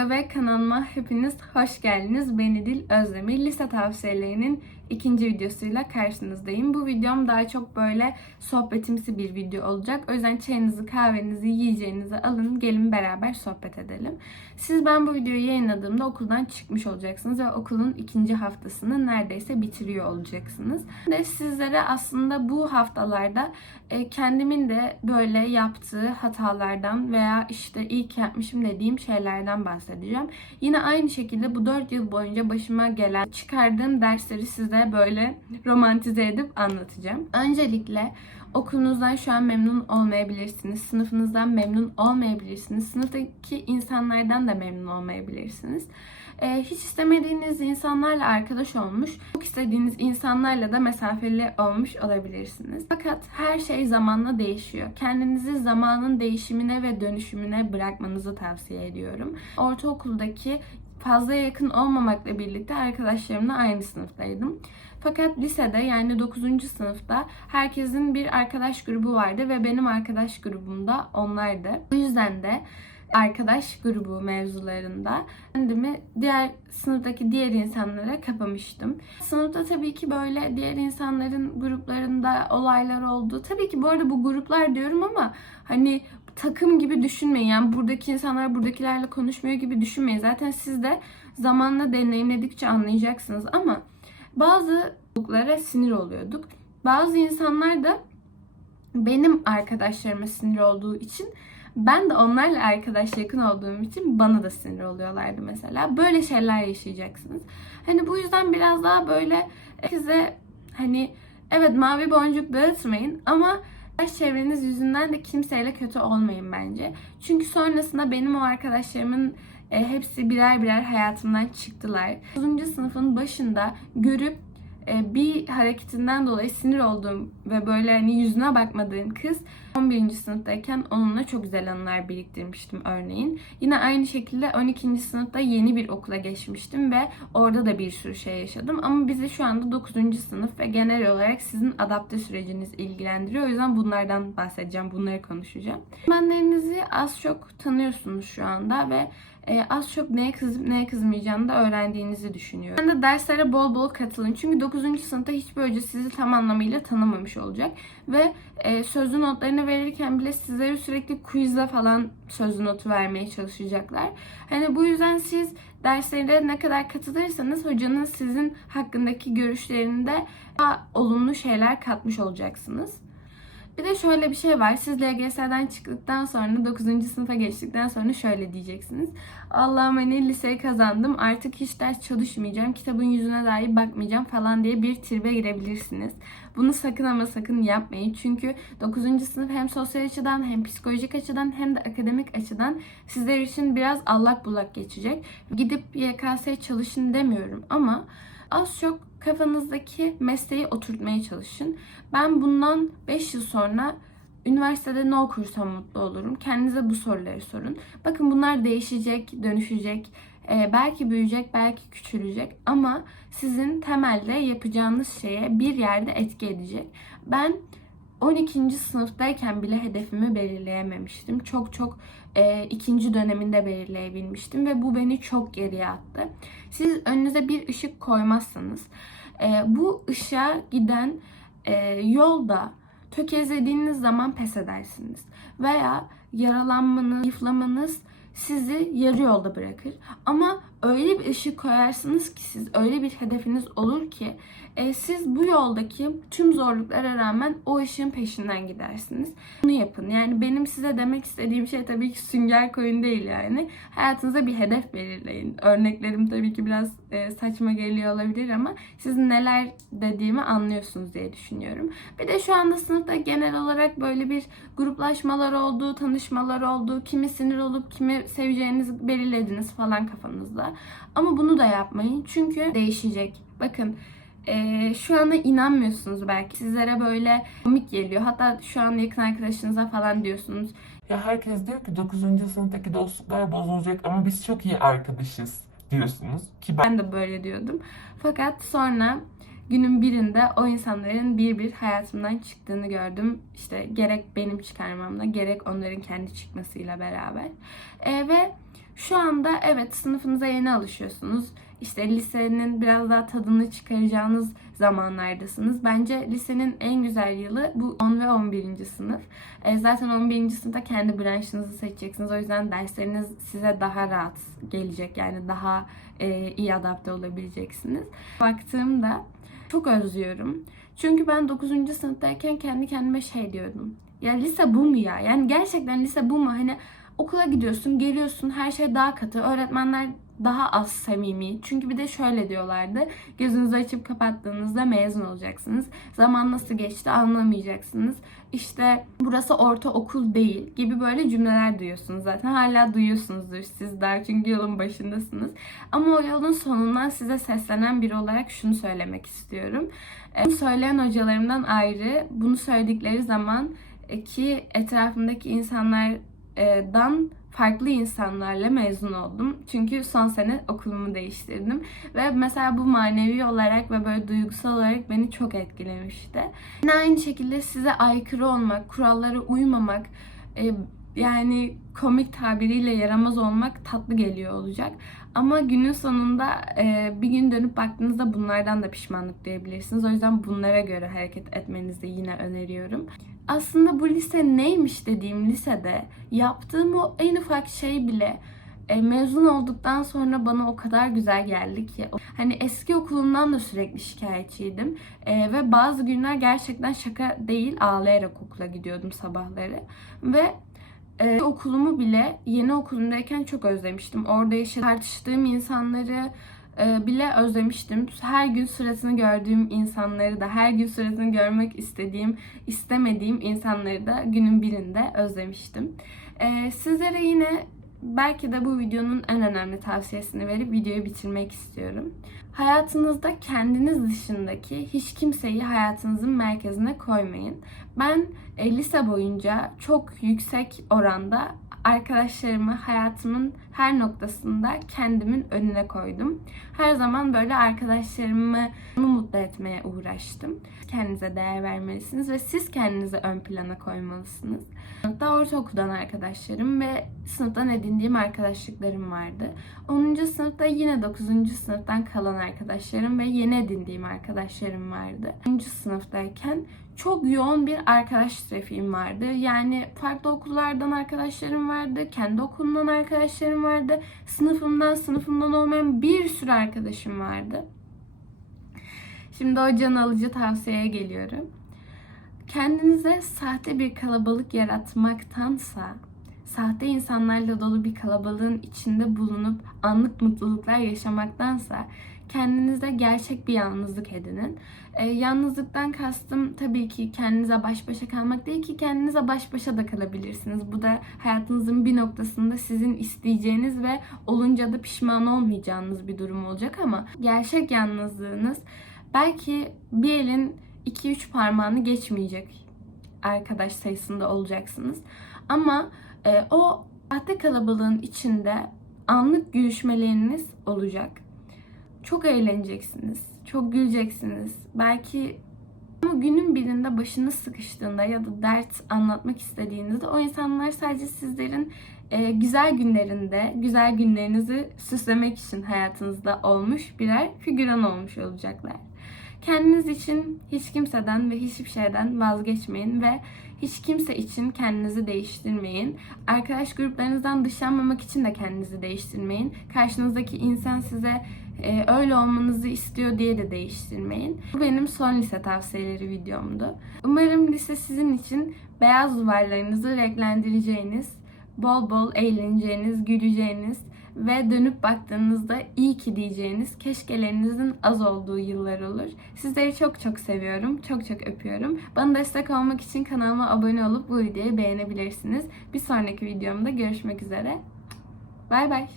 Video ve kanalıma hepiniz hoş geldiniz. Beni Dil Özdemir lise tavsiyelerinin ikinci videosuyla karşınızdayım. Bu videom daha çok böyle sohbetimsi bir video olacak. O yüzden çayınızı, kahvenizi, yiyeceğinizi alın. Gelin beraber sohbet edelim. Siz ben bu videoyu yayınladığımda okuldan çıkmış olacaksınız ve okulun ikinci haftasını neredeyse bitiriyor olacaksınız. Ve sizlere aslında bu haftalarda e, kendimin de böyle yaptığı hatalardan veya işte ilk yapmışım dediğim şeylerden bahsedeceğim. Yine aynı şekilde bu 4 yıl boyunca başıma gelen çıkardığım dersleri size böyle romantize edip anlatacağım. Öncelikle okulunuzdan şu an memnun olmayabilirsiniz. Sınıfınızdan memnun olmayabilirsiniz. Sınıftaki insanlardan da memnun olmayabilirsiniz. Ee, hiç istemediğiniz insanlarla arkadaş olmuş, çok istediğiniz insanlarla da mesafeli olmuş olabilirsiniz. Fakat her şey zamanla değişiyor. Kendinizi zamanın değişimine ve dönüşümüne bırakmanızı tavsiye ediyorum. Ortaokuldaki fazla yakın olmamakla birlikte arkadaşlarımla aynı sınıftaydım. Fakat lisede yani 9. sınıfta herkesin bir arkadaş grubu vardı ve benim arkadaş grubumda onlardı. Bu yüzden de arkadaş grubu mevzularında kendimi diğer sınıftaki diğer insanlara kapamıştım. Sınıfta tabii ki böyle diğer insanların gruplarında olaylar oldu. Tabii ki bu arada bu gruplar diyorum ama hani takım gibi düşünmeyin. Yani buradaki insanlar buradakilerle konuşmuyor gibi düşünmeyin. Zaten siz de zamanla deneyimledikçe anlayacaksınız ama bazı gruplara sinir oluyorduk. Bazı insanlar da benim arkadaşlarıma sinir olduğu için ben de onlarla arkadaş yakın olduğum için bana da sinir oluyorlardı mesela. Böyle şeyler yaşayacaksınız. Hani bu yüzden biraz daha böyle size hani evet mavi boncuk dağıtmayın ama Arkadaş çevreniz yüzünden de kimseyle kötü olmayın bence. Çünkü sonrasında benim o arkadaşlarımın e, hepsi birer birer hayatımdan çıktılar. 9. sınıfın başında görüp bir hareketinden dolayı sinir olduğum ve böyle hani yüzüne bakmadığım kız 11. sınıftayken onunla çok güzel anılar biriktirmiştim örneğin. Yine aynı şekilde 12. sınıfta yeni bir okula geçmiştim ve orada da bir sürü şey yaşadım. Ama bizi şu anda 9. sınıf ve genel olarak sizin adapte süreciniz ilgilendiriyor. O yüzden bunlardan bahsedeceğim, bunları konuşacağım. Öğretmenlerinizi az çok tanıyorsunuz şu anda ve e, az çok neye kızıp neye kızmayacağını da öğrendiğinizi düşünüyorum. Ben de derslere bol bol katılın. Çünkü 9. sınıfta hiçbir hoca sizi tam anlamıyla tanımamış olacak. Ve e, sözlü notlarını verirken bile sizlere sürekli quizle falan sözlü notu vermeye çalışacaklar. Hani bu yüzden siz derslere ne kadar katılırsanız hocanın sizin hakkındaki görüşlerinde daha olumlu şeyler katmış olacaksınız. Bir de şöyle bir şey var. Siz LGS'den çıktıktan sonra 9. sınıfa geçtikten sonra şöyle diyeceksiniz. Allah'ım hani liseyi kazandım artık hiç ders çalışmayacağım. Kitabın yüzüne dahi bakmayacağım falan diye bir tribe girebilirsiniz. Bunu sakın ama sakın yapmayın. Çünkü 9. sınıf hem sosyal açıdan hem psikolojik açıdan hem de akademik açıdan sizler için biraz allak bullak geçecek. Gidip YKS çalışın demiyorum ama az çok kafanızdaki mesleği oturtmaya çalışın. Ben bundan 5 yıl sonra üniversitede ne okursam mutlu olurum. Kendinize bu soruları sorun. Bakın bunlar değişecek, dönüşecek. Ee, belki büyüyecek, belki küçülecek ama sizin temelde yapacağınız şeye bir yerde etki edecek. Ben 12. sınıftayken bile hedefimi belirleyememiştim. Çok çok e, ikinci döneminde belirleyebilmiştim ve bu beni çok geriye attı. Siz önünüze bir ışık koymazsanız e, bu ışığa giden e, yolda tökezlediğiniz zaman pes edersiniz. Veya yaralanmanız, yıflamanız sizi yarı yolda bırakır. Ama öyle bir ışık koyarsınız ki siz, öyle bir hedefiniz olur ki e, siz bu yoldaki tüm zorluklara rağmen o ışığın peşinden gidersiniz. Bunu yapın. Yani benim size demek istediğim şey tabii ki sünger koyun değil yani. Hayatınıza bir hedef belirleyin. Örneklerim tabii ki biraz e, saçma geliyor olabilir ama siz neler dediğimi anlıyorsunuz diye düşünüyorum. Bir de şu anda sınıfta genel olarak böyle bir gruplaşmalar oldu, tanışmalar oldu. Kimi sinir olup kimi seveceğinizi belirlediniz falan kafanızda. Ama bunu da yapmayın. Çünkü değişecek. Bakın ee, şu anda inanmıyorsunuz belki. Sizlere böyle komik geliyor. Hatta şu an yakın arkadaşınıza falan diyorsunuz. Ya herkes diyor ki 9. sınıftaki dostluklar bozulacak ama biz çok iyi arkadaşız diyorsunuz. Ki ben Ben de böyle diyordum. Fakat sonra günün birinde o insanların bir bir hayatımdan çıktığını gördüm. İşte gerek benim çıkarmamla gerek onların kendi çıkmasıyla beraber. Ee, ve Şu anda evet sınıfınıza yeni alışıyorsunuz. İşte lisenin biraz daha tadını çıkaracağınız zamanlardasınız. Bence lisenin en güzel yılı bu 10 ve 11. sınıf. E, zaten 11. sınıfta kendi branşınızı seçeceksiniz. O yüzden dersleriniz size daha rahat gelecek. Yani daha e, iyi adapte olabileceksiniz. Baktığımda çok özlüyorum. Çünkü ben 9. sınıftayken kendi kendime şey diyordum. Ya lise bu mu ya? Yani gerçekten lise bu mu? Hani okula gidiyorsun, geliyorsun, her şey daha katı. Öğretmenler daha az samimi. Çünkü bir de şöyle diyorlardı. Gözünüzü açıp kapattığınızda mezun olacaksınız. Zaman nasıl geçti anlamayacaksınız. İşte burası ortaokul değil gibi böyle cümleler duyuyorsunuz zaten. Hala duyuyorsunuzdur siz daha çünkü yolun başındasınız. Ama o yolun sonundan size seslenen biri olarak şunu söylemek istiyorum. E, Bunu söyleyen hocalarımdan ayrı bunu söyledikleri zaman e, ki etrafımdaki insanlardan farklı insanlarla mezun oldum. Çünkü son sene okulumu değiştirdim. Ve mesela bu manevi olarak ve böyle duygusal olarak beni çok etkilemişti. Yine aynı şekilde size aykırı olmak, kurallara uymamak, e, yani komik tabiriyle yaramaz olmak tatlı geliyor olacak. Ama günün sonunda e, bir gün dönüp baktığınızda bunlardan da pişmanlık duyabilirsiniz. O yüzden bunlara göre hareket etmenizi yine öneriyorum. Aslında bu lise neymiş dediğim lisede yaptığım o en ufak şey bile e, mezun olduktan sonra bana o kadar güzel geldi ki. Hani eski okulumdan da sürekli şikayetçiydim. E, ve bazı günler gerçekten şaka değil ağlayarak okula gidiyordum sabahları. Ve e, okulumu bile yeni okulumdayken çok özlemiştim. Orada yaşadığım, tartıştığım insanları e, bile özlemiştim. Her gün suratını gördüğüm insanları da, her gün suratını görmek istediğim, istemediğim insanları da günün birinde özlemiştim. E, sizlere yine belki de bu videonun en önemli tavsiyesini verip videoyu bitirmek istiyorum. Hayatınızda kendiniz dışındaki hiç kimseyi hayatınızın merkezine koymayın. Ben e, lise boyunca çok yüksek oranda arkadaşlarımı hayatımın her noktasında kendimin önüne koydum. Her zaman böyle arkadaşlarımı mutlu etmeye uğraştım. Kendinize değer vermelisiniz ve siz kendinizi ön plana koymalısınız. Hatta ortaokuldan arkadaşlarım ve sınıftan edindiğim arkadaşlıklarım vardı. 10. sınıfta yine 9. sınıftan kalan arkadaşlarım ve yeni edindiğim arkadaşlarım vardı. 10. sınıftayken çok yoğun bir arkadaş trafiğim vardı. Yani farklı okullardan arkadaşlarım vardı, kendi okulumdan arkadaşlarım vardı, sınıfımdan, sınıfımdan olmayan bir sürü arkadaşım vardı. Şimdi o can alıcı tavsiyeye geliyorum. Kendinize sahte bir kalabalık yaratmaktansa sahte insanlarla dolu bir kalabalığın içinde bulunup anlık mutluluklar yaşamaktansa kendinize gerçek bir yalnızlık edinin. E, yalnızlıktan kastım tabii ki kendinize baş başa kalmak değil ki kendinize baş başa da kalabilirsiniz. Bu da hayatınızın bir noktasında sizin isteyeceğiniz ve olunca da pişman olmayacağınız bir durum olacak ama gerçek yalnızlığınız belki bir elin 2-3 parmağını geçmeyecek arkadaş sayısında olacaksınız. Ama e, o sahte kalabalığın içinde anlık gülüşmeleriniz olacak. Çok eğleneceksiniz, çok güleceksiniz. Belki ama günün birinde başınız sıkıştığında ya da dert anlatmak istediğinizde o insanlar sadece sizlerin e, güzel günlerinde, güzel günlerinizi süslemek için hayatınızda olmuş birer figüran olmuş olacaklar. Kendiniz için hiç kimseden ve hiçbir şeyden vazgeçmeyin ve hiç kimse için kendinizi değiştirmeyin. Arkadaş gruplarınızdan dışlanmamak için de kendinizi değiştirmeyin. Karşınızdaki insan size e, öyle olmanızı istiyor diye de değiştirmeyin. Bu benim son lise tavsiyeleri videomdu. Umarım lise sizin için beyaz duvarlarınızı renklendireceğiniz, bol bol eğleneceğiniz, güleceğiniz ve dönüp baktığınızda iyi ki diyeceğiniz keşkelerinizin az olduğu yıllar olur. Sizleri çok çok seviyorum. Çok çok öpüyorum. Bana destek olmak için kanalıma abone olup bu videoyu beğenebilirsiniz. Bir sonraki videomda görüşmek üzere. Bay bay.